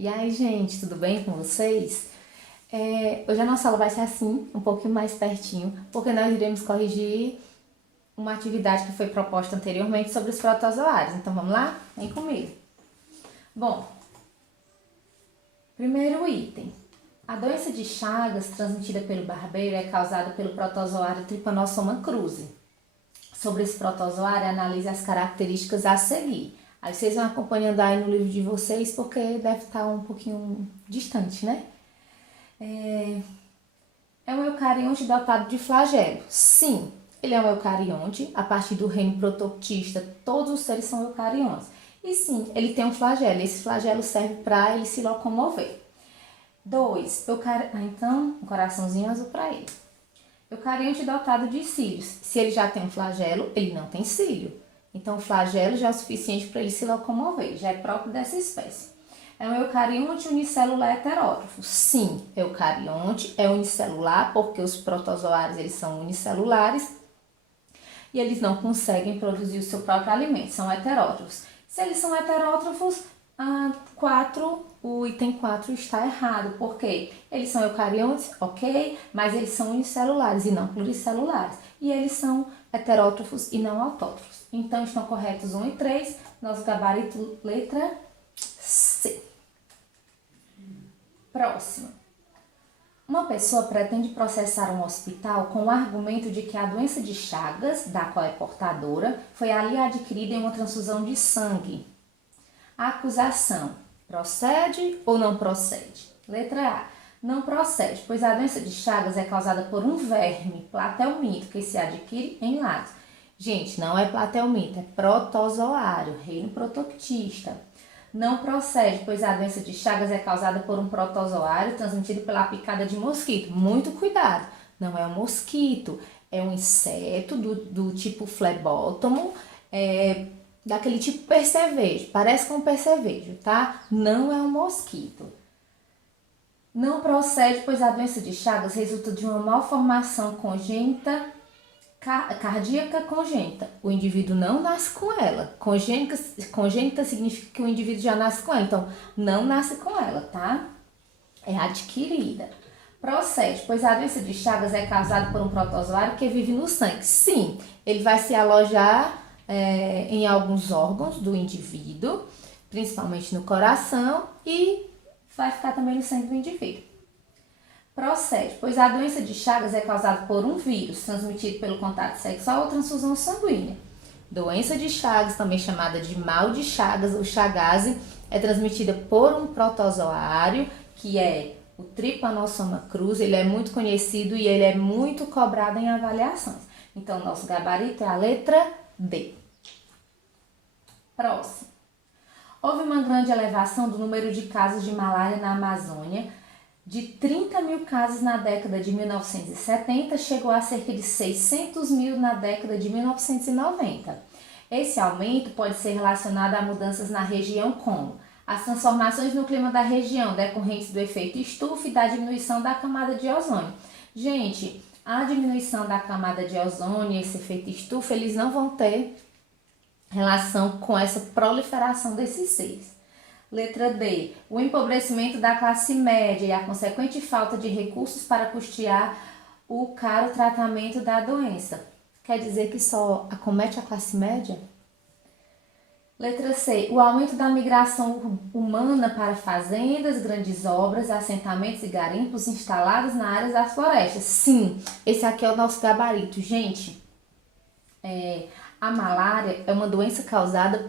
E aí, gente, tudo bem com vocês? Hoje a nossa aula vai ser assim, um pouquinho mais pertinho, porque nós iremos corrigir uma atividade que foi proposta anteriormente sobre os protozoários. Então, vamos lá? Vem comigo. Bom, primeiro item. A doença de Chagas, transmitida pelo barbeiro, é causada pelo protozoário Trypanosoma cruzi. Sobre esse protozoário, analise as características a seguir. Aí vocês vão acompanhando aí no livro de vocês, porque deve estar um pouquinho distante, né? É um eucarionte dotado de flagelo. Sim, ele é um eucarionte. A partir do reino protoctista, todos os seres são eucariontes. E sim, ele tem um flagelo. Esse flagelo serve para ele se locomover. 2. Então, um coraçãozinho azul para ele. Eucarionte dotado de cílios. Se ele já tem um flagelo, ele não tem cílio. Então, o flagelo já é o suficiente para ele se locomover, já é próprio dessa espécie. É um eucarionte unicelular heterótrofo. Sim, eucarionte é unicelular porque os protozoários eles são unicelulares e eles não conseguem produzir o seu próprio alimento, são heterótrofos. Se eles são heterótrofos, o item 4 está errado, porque eles são eucariontes, ok, mas eles são unicelulares e não pluricelulares. E eles são heterótrofos e não autótrofos. Então, estão corretos 1 e 3, nosso gabarito letra C. Próximo. Uma pessoa pretende processar um hospital com o argumento de que a doença de Chagas, da qual é portadora, foi ali adquirida em uma transfusão de sangue. A acusação procede ou não procede? Letra A. Não procede, pois a doença de Chagas é causada por um verme, platelmito, que se adquire em latos. Gente, não é platelmito, é protozoário, reino protoctista. Não procede, pois a doença de Chagas é causada por um protozoário transmitido pela picada de mosquito. Muito cuidado, não é um mosquito, é um inseto do tipo flebótomo, daquele tipo percevejo, parece com percevejo, tá? Não é um mosquito. Não procede, pois a doença de Chagas resulta de uma malformação congênita, cardíaca congênita. O indivíduo não nasce com ela. Congênita significa que o indivíduo já nasce com ela, então não nasce com ela, tá? É adquirida. Procede, pois a doença de Chagas é causada por um protozoário que vive no sangue. Sim, ele vai se alojar em alguns órgãos do indivíduo, principalmente no coração, e vai ficar também no sangue do indivíduo. Procede, pois a doença de Chagas é causada por um vírus transmitido pelo contato sexual ou transfusão sanguínea. Doença de Chagas, também chamada de mal de Chagas ou Chagase, é transmitida por um protozoário que é o Trypanosoma cruzi. Ele é muito conhecido e ele é muito cobrado em avaliações. Então, nosso gabarito é a letra D. Próximo. Houve uma grande elevação do número de casos de malária na Amazônia. De 30 mil casos na década de 1970, chegou a cerca de 600 mil na década de 1990. Esse aumento pode ser relacionado a mudanças na região como as transformações no clima da região, decorrentes do efeito estufa e da diminuição da camada de ozônio. Gente, a diminuição da camada de ozônio e esse efeito estufa, eles não vão ter relação com essa proliferação desses seres. Letra D. O empobrecimento da classe média e a consequente falta de recursos para custear o caro tratamento da doença. Quer dizer que só acomete a classe média? Letra C. O aumento da migração humana para fazendas, grandes obras, assentamentos e garimpos instalados na área das florestas. Sim, esse aqui é o nosso gabarito. Gente, a malária é uma doença causada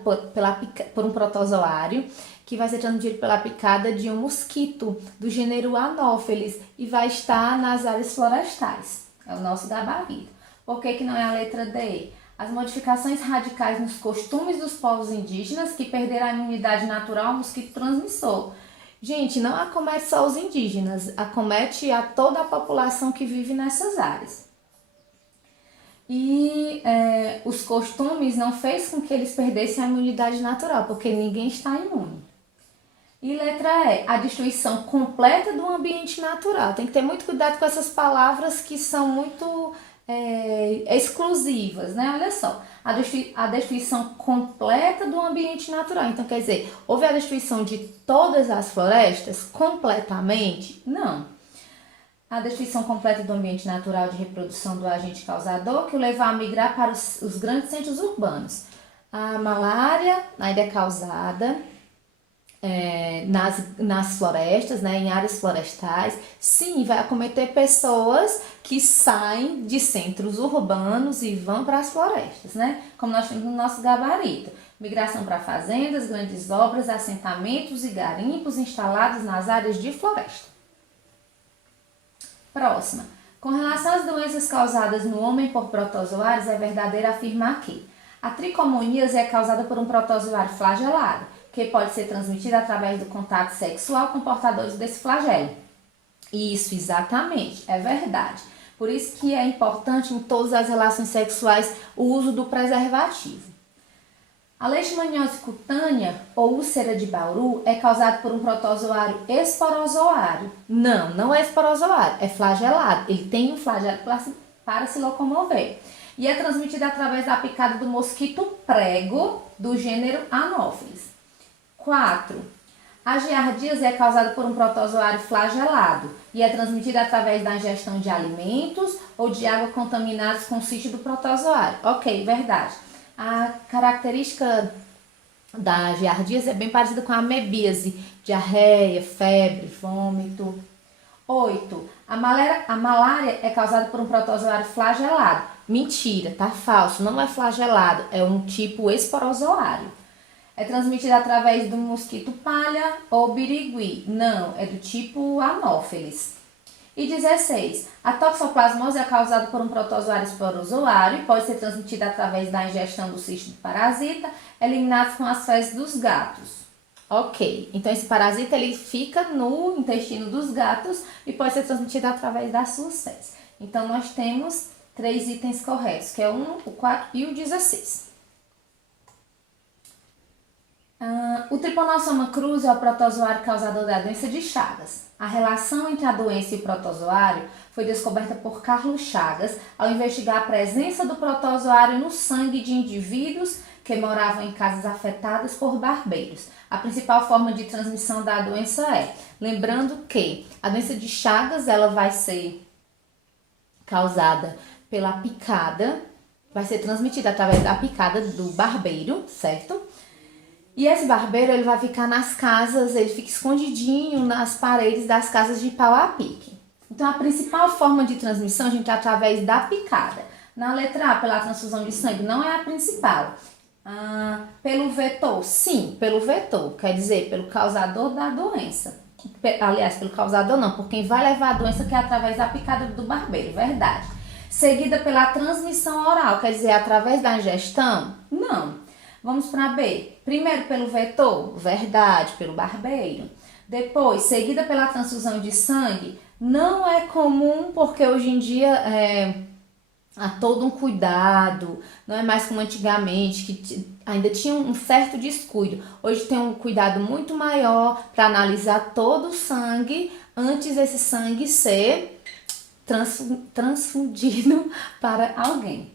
por um protozoário que vai ser transmitido pela picada de um mosquito do gênero Anopheles e vai estar nas áreas florestais. É o nosso gabarito. Por que não é a letra D? As modificações radicais nos costumes dos povos indígenas que perderam a imunidade natural ao mosquito transmissor. Gente, não acomete só os indígenas, acomete a toda a população que vive nessas áreas. E os costumes não fez com que eles perdessem a imunidade natural, porque ninguém está imune. E letra E, a destruição completa do ambiente natural. Tem que ter muito cuidado com essas palavras que são muito exclusivas, né? Olha só, a destruição completa do ambiente natural. Então, quer dizer, houve a destruição de todas as florestas completamente? Não. A destruição completa do ambiente natural de reprodução do agente causador que o levou a migrar para os grandes centros urbanos. A malária ainda é causada nas florestas, né, em áreas florestais. Sim, vai acometer pessoas que saem de centros urbanos e vão para as florestas, né? Como nós temos no nosso gabarito. Migração para fazendas, grandes obras, assentamentos e garimpos instalados nas áreas de floresta. Próxima. Com relação às doenças causadas no homem por protozoários, é verdadeiro afirmar que a tricomoníase é causada por um protozoário flagelado, que pode ser transmitida através do contato sexual com portadores desse flagelo. Isso, exatamente, é verdade. Por isso que é importante em todas as relações sexuais o uso do preservativo. A leishmaniose cutânea ou úlcera de Bauru é causada por um protozoário esporozoário. Não é esporozoário, é flagelado. Ele tem um flagelo para se locomover. E é transmitida através da picada do mosquito prego do gênero Anopheles. 4. A giardíase é causada por um protozoário flagelado e é transmitida através da ingestão de alimentos ou de água contaminados com cisto do protozoário. Ok, verdade. A característica da giardíase é bem parecida com a amebíase, diarreia, febre, vômito. 8. A malária é causada por um protozoário flagelado. Mentira, tá falso, não é flagelado, é um tipo esporozoário. É transmitida através do mosquito palha ou birigui. Não, é do tipo Anopheles. E 16. A toxoplasmose é causada por um protozoário esporozoário e pode ser transmitida através da ingestão do cisto do parasita, eliminados com as fezes dos gatos. Ok, então esse parasita ele fica no intestino dos gatos e pode ser transmitido através das suas fezes. Então nós temos 3 itens corretos, que é o 1, o 4 e o 16. O Trypanosoma cruzi é o protozoário causador da doença de Chagas. A relação entre a doença e o protozoário foi descoberta por Carlos Chagas ao investigar a presença do protozoário no sangue de indivíduos que moravam em casas afetadas por barbeiros. A principal forma de transmissão da doença lembrando que a doença de Chagas ela vai ser causada pela picada, vai ser transmitida através da picada do barbeiro, certo? E esse barbeiro ele vai ficar nas casas, ele fica escondidinho nas paredes das casas de pau a pique. Então a principal forma de transmissão, gente, é através da picada. Na letra A, pela transfusão de sangue, não é a principal. Pelo vetor, sim, pelo vetor, quer dizer, pelo causador da doença. Aliás, pelo causador não, por quem vai levar a doença que é através da picada do barbeiro, verdade. Seguida pela transmissão oral, quer dizer, através da ingestão? Não. Vamos para B. Primeiro pelo vetor, verdade, pelo barbeiro. Depois, seguida pela transfusão de sangue, não é comum porque hoje em dia há todo um cuidado, não é mais como antigamente, que ainda tinha um certo descuido. Hoje tem um cuidado muito maior para analisar todo o sangue antes desse sangue ser transfundido para alguém.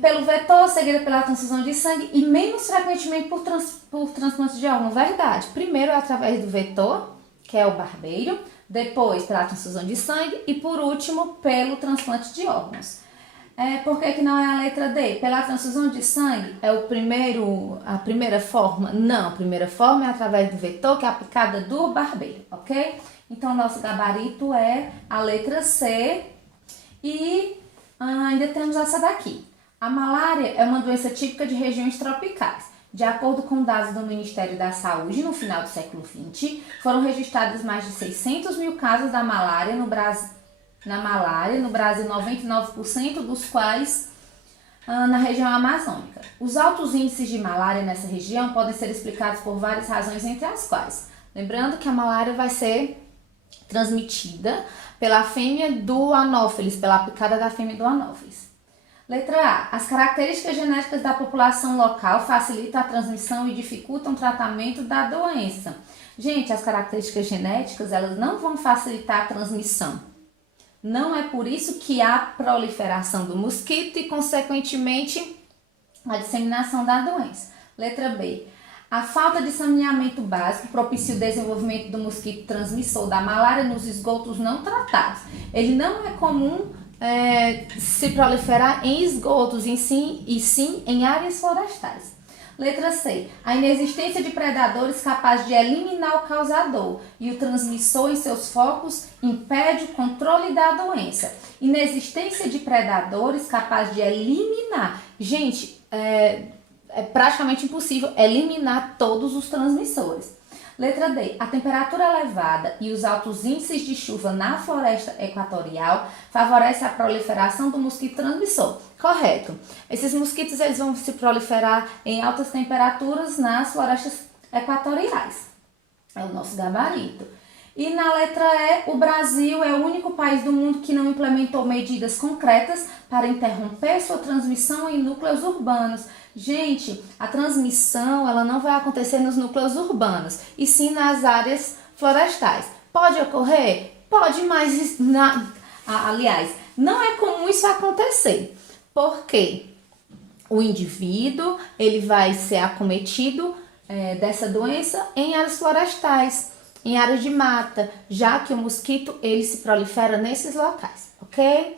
Pelo vetor, seguida pela transfusão de sangue e menos frequentemente por transplante de órgão, verdade. Primeiro através do vetor, que é o barbeiro, depois pela transfusão de sangue e por último pelo transplante de órgãos. Por que não é a letra D? Pela transfusão de sangue é a primeira forma? Não, a primeira forma é através do vetor, que é a picada do barbeiro, ok? Então nosso gabarito é a letra C e ainda temos essa daqui. A malária é uma doença típica de regiões tropicais. De acordo com dados do Ministério da Saúde, no final do século XX, foram registrados mais de 600 mil casos da malária no Brasil, 99% dos quais na região amazônica. Os altos índices de malária nessa região podem ser explicados por várias razões, entre as quais. Lembrando que a malária vai ser transmitida pela fêmea do Anopheles, pela picada da fêmea do Anopheles. Letra A. As características genéticas da população local facilitam a transmissão e dificultam o tratamento da doença. Gente, as características genéticas elas não vão facilitar a transmissão. Não é por isso que há proliferação do mosquito e, consequentemente, a disseminação da doença. Letra B. A falta de saneamento básico propicia o desenvolvimento do mosquito transmissor da malária nos esgotos não tratados. Ele não é comum se proliferar em esgotos, e sim em áreas florestais. Letra C. A inexistência de predadores capazes de eliminar o causador e o transmissor em seus focos impede o controle da doença. Inexistência de predadores capazes de eliminar. Gente, é praticamente impossível eliminar todos os transmissores. Letra D. A temperatura elevada e os altos índices de chuva na floresta equatorial favorecem a proliferação do mosquito transmissor. Correto. Esses mosquitos eles vão se proliferar em altas temperaturas nas florestas equatoriais. É o nosso gabarito. E na letra E, o Brasil é o único país do mundo que não implementou medidas concretas para interromper sua transmissão em núcleos urbanos. Gente, a transmissão ela não vai acontecer nos núcleos urbanos, e sim nas áreas florestais. Pode ocorrer? Pode, mas aliás, não é comum isso acontecer. Por quê? O indivíduo ele vai ser acometido dessa doença em áreas florestais, em áreas de mata, já que o mosquito ele se prolifera nesses locais, ok?